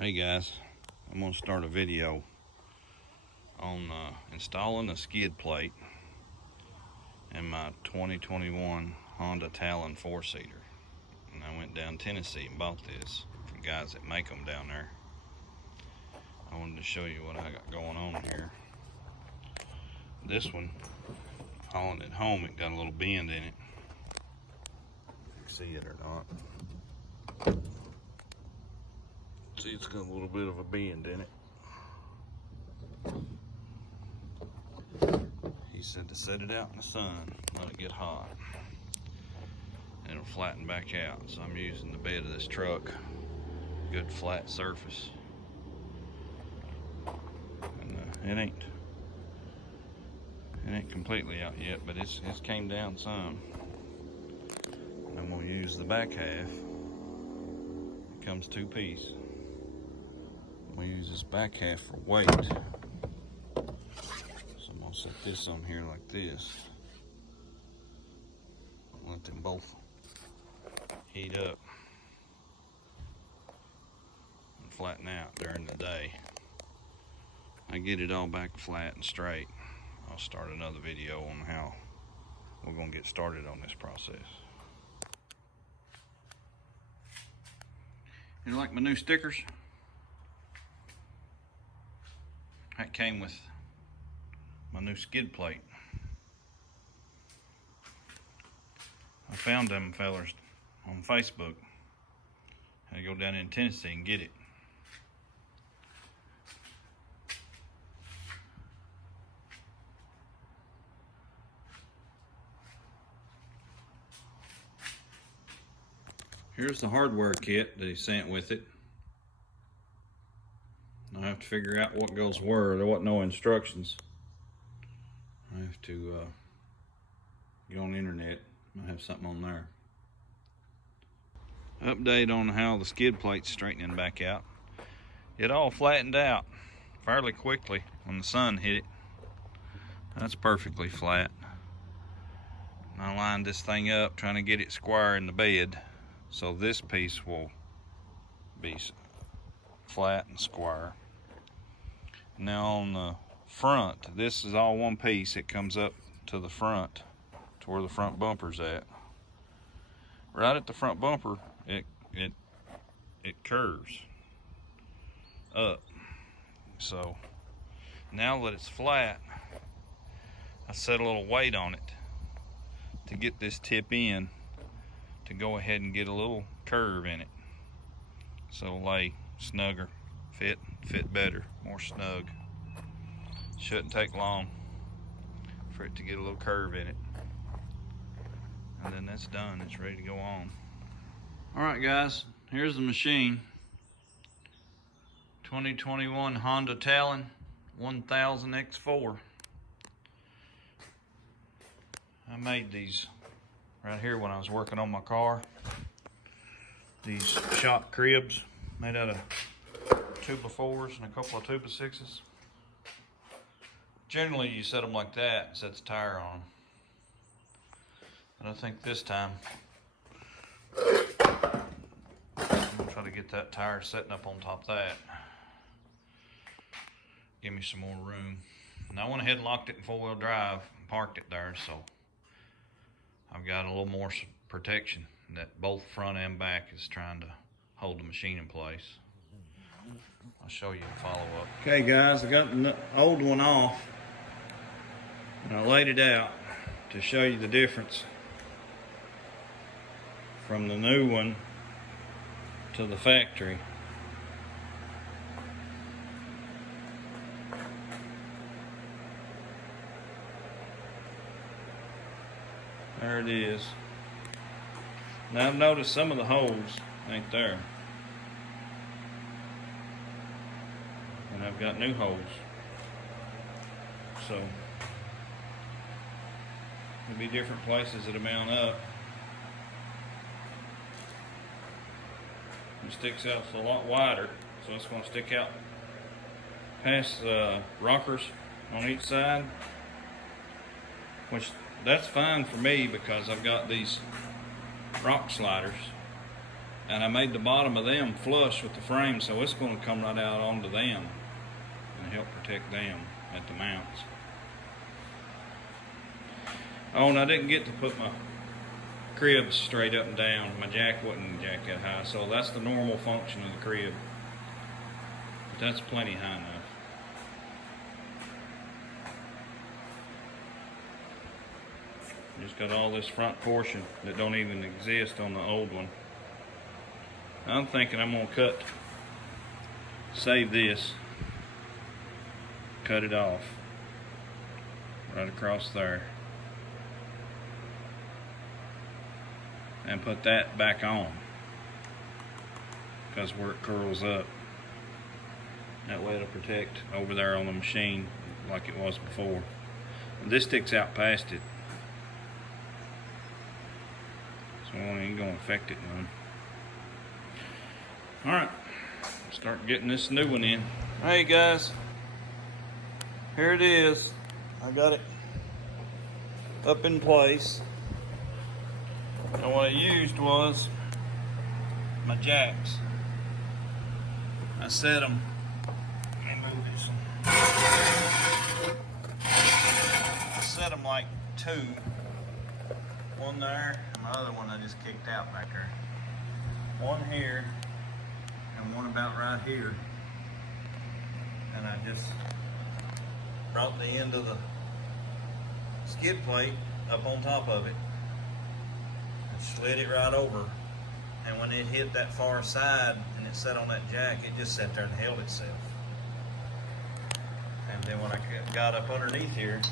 Hey guys, I'm going to start a video on installing a skid plate in my 2021 Honda Talon 4-seater. And I went down Tennessee and bought this from guys that make them down there. I wanted to show you what I got going on here. This one, hauling it home, it got a little bend in it. If you see it or not. See, it's got a little bit of a bend in it. He said to set it out in the sun, let it get hot, and it'll flatten back out. So I'm using the bed of this truck, good flat surface. And it ain't completely out yet, but it's came down some. And I'm gonna use the back half. It comes 2-piece. We use this back half for weight. So I'm gonna set this on here like this. Let them both heat up and flatten out during the day. I get it all back flat and straight, I'll start another video on how we're gonna get started on this process. You like my new stickers? That came with my new skid plate. I found them fellers on Facebook. I had to go down in Tennessee and get it. Here's the hardware kit that he sent with it. I have to figure out what goes where. There wasn't no instructions. I have to go on the internet. I have something on there. Update on how the skid plate's straightening back out. It all flattened out fairly quickly when the sun hit it. That's perfectly flat. I lined this thing up trying to get it square in the bed, so this piece will be flat and square. Now on the front, this is all one piece. It comes up to the front, to where the front bumper's at. Right at the front bumper, it curves up. So now that it's flat, I set a little weight on it to get this tip in, to go ahead and get a little curve in it, so it'll lay snugger, fit better, more snug. Shouldn't take long for it to get a little curve in it. And then that's done, it's ready to go on. All right guys, here's the machine. 2021 Honda Talon 1000 X4. I made these right here when I was working on my car. These shop cribs made out of 2x4s and a couple of 2x6s. Generally you set them like that and set the tire on them. But I think this time I'm gonna try to get that tire setting up on top of that. Give me some more room. And I went ahead and locked it in 4-wheel drive and parked it there, so I've got a little more protection that both front and back is trying to hold the machine in place. I'll show you the follow-up. Okay guys, I got the old one off and I laid it out to show you the difference from the new one to the factory. There it is. Now I've noticed some of the holes ain't there. And I've got new holes. So there'll be different places that mount up. It sticks out a lot wider, so it's going to stick out past the rockers on each side, which that's fine for me because I've got these rock sliders And I made the bottom of them flush with the frame, so it's going to come right out onto them and help protect them at the mounts. Oh, and I didn't get to put my crib straight up and down. My jack wasn't jacked that high, so that's the normal function of the crib. But that's plenty high enough. Just got all this front portion that don't even exist on the old one. I'm thinking I'm gonna save this, cut it off right across there, and put that back on, because where it curls up, that way it'll protect over there on the machine like it was before. And this sticks out past it, so it ain't gonna affect it none. Alright, start getting this new one in. Hey guys, here it is. I got it up in place. And what I used was my jacks. I set them, let me move this one. I set them like two. One there, and the other one I just kicked out back there. One here, and one about right here. And I just brought the end of the skid plate up on top of it and slid it right over. And when it hit that far side and it sat on that jack, it just sat there and held itself. And then when I got up underneath here,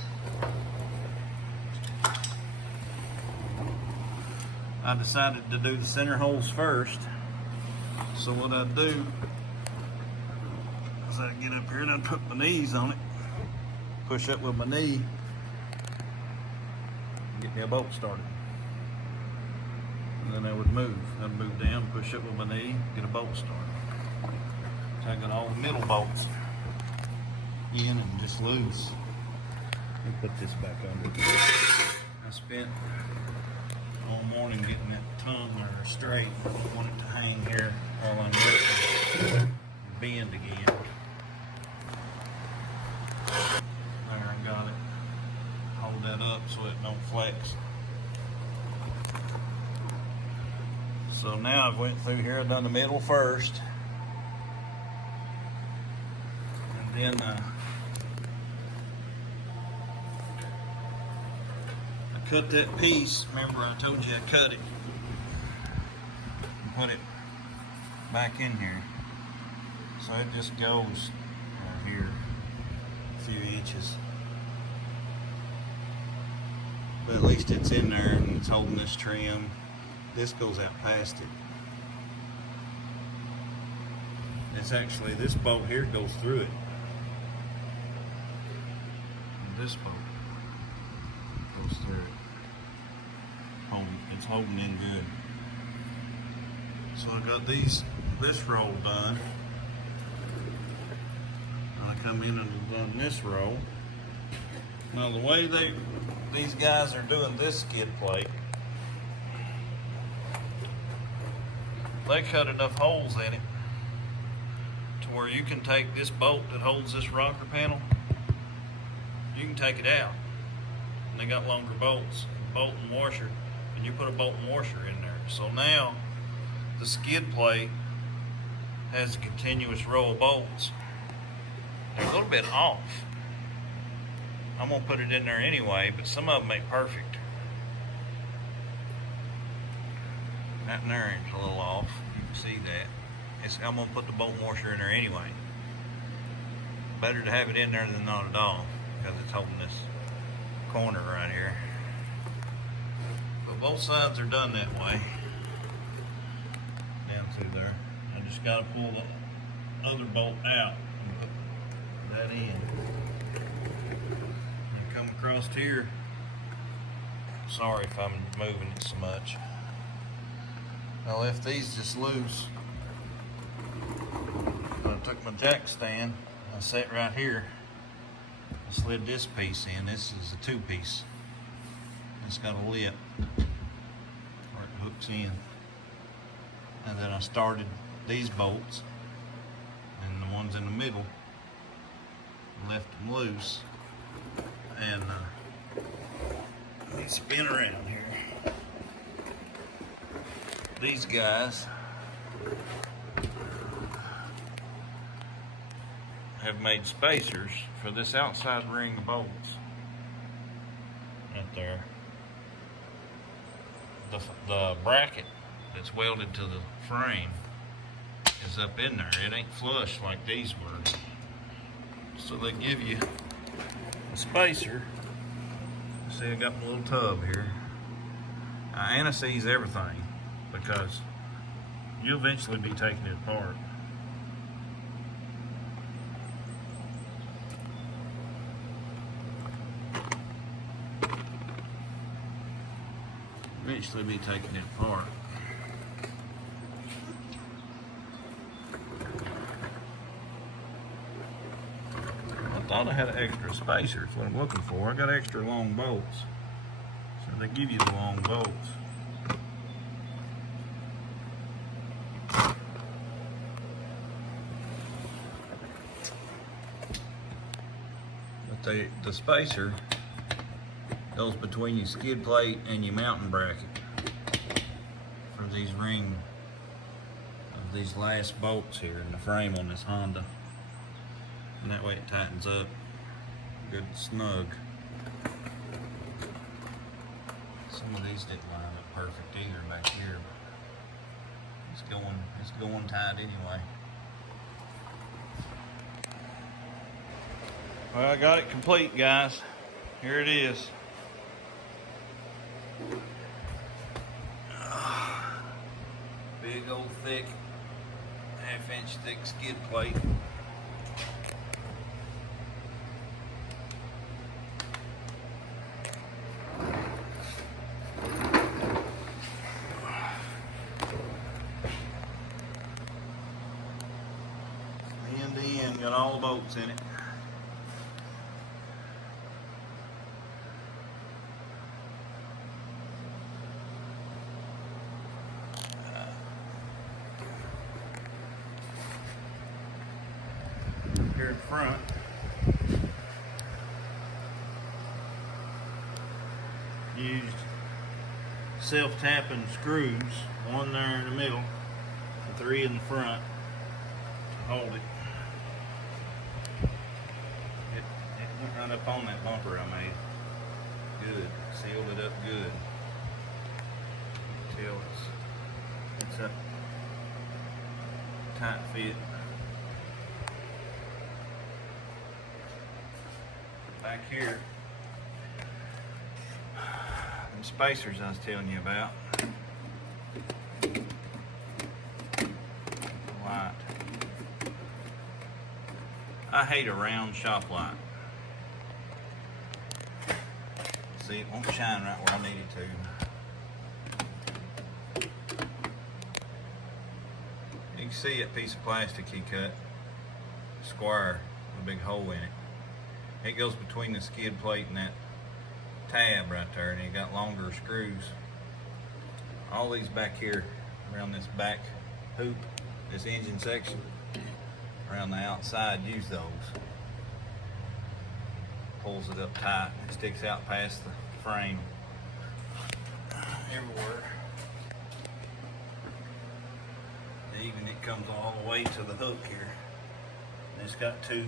I decided to do the center holes first. So what I'd do is I'd get up here and I'd put my knees on it, push up with my knee, and get me a bolt started. And then I would move. I'd move down, push up with my knee, get a bolt started. So I got all the middle bolts in and just loose. Let me put this back under. I spent all morning getting that tongue or straight. I want it to hang here while I'm working and bend again. There, I got it. Hold that up so it don't flex. So now I've went through here, I've done the middle first. And then I cut that piece. Remember I told you I cut it. And put it back in here. So it just goes right here a few inches. But at least it's in there and it's holding this trim. This goes out past it. It's actually, this bolt here goes through it. And this bolt goes through it. It's holding in good. So I got this roll done. And I come in and have done this roll. Now the way these guys are doing this skid plate, they cut enough holes in it to where you can take this bolt that holds this rocker panel, you can take it out. And they got longer bolts, bolt and washer, and you put a bolt and washer in there. So now the skid plate has a continuous row of bolts. They're a little bit off. I'm gonna put it in there anyway, but some of them ain't perfect. That in there is a little off. You can see that. I'm gonna put the bolt and washer in there anyway. Better to have it in there than not at all, because it's holding this corner right here. But both sides are done that way. Down through there. I just gotta pull the other bolt out and put that in. And come across here. Sorry if I'm moving it so much. I left these just loose. I took my jack stand, I sat right here, I slid this piece in. This is a 2-piece. It's got a lip where it hooks in. And then I started these bolts and the ones in the middle, left them loose, and let me spin around here. These guys have made spacers for this outside ring of bolts right there. The bracket that's welded to the frame is up in there. It ain't flush like these were. So they give you a spacer. See, I got my little tub here. I anti-seize everything because you'll eventually be taking it apart. Eventually be taking it apart. I thought I had an extra spacer, is what I'm looking for. I got extra long bolts. So they give you the long bolts. But the spacer goes between your skid plate and your mounting bracket for these ring of these last bolts here in the frame on this Honda. And that way it tightens up good and snug. Some of these didn't line up perfect either back here. It's going tight anyway. Well, I got it complete, guys. Here it is. Big old thick, half-inch thick skid plate. End to end, got all the bolts in it. Here in front, used self-tapping screws, one there in the middle and 3 in the front to hold it. It went right up on that bumper I made. Good, sealed it up good. Till it's a tight fit. Back here, them spacers I was telling you about. Light. I hate a round shop light. See, it won't shine right where I need it to. You can see that piece of plastic he cut, square, with a big hole in it. It goes between the skid plate and that tab right there, and it got longer screws. All these back here, around this back hoop, this engine section, around the outside, use those. Pulls it up tight, it sticks out past the frame everywhere. Even it comes all the way to the hook here. And it's got two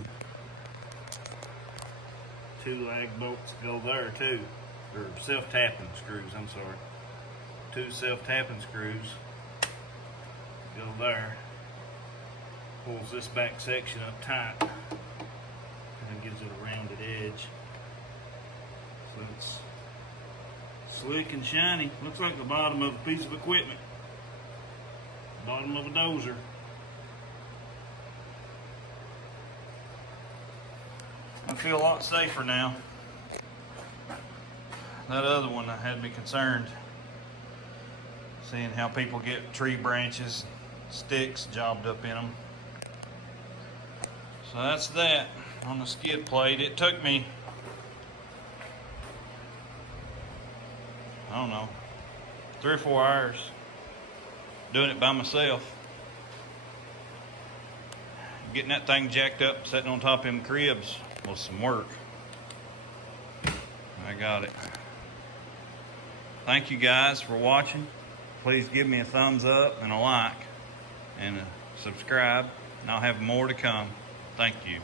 lag bolts go there too, or self-tapping screws, I'm sorry. 2 self-tapping screws go there, pulls this back section up tight, and gives it a rounded edge. So it's slick and shiny. Looks like the bottom of a piece of equipment, bottom of a dozer. I feel a lot safer now. That other one I had me concerned, seeing how people get tree branches, sticks jobbed up in them. So that's that on the skid plate. It took me, I don't know, 3 or 4 hours doing it by myself. Getting that thing jacked up, sitting on top of them cribs was some work. I got it. Thank you guys for watching. Please give me a thumbs up and a like and a subscribe, and I'll have more to come. Thank you.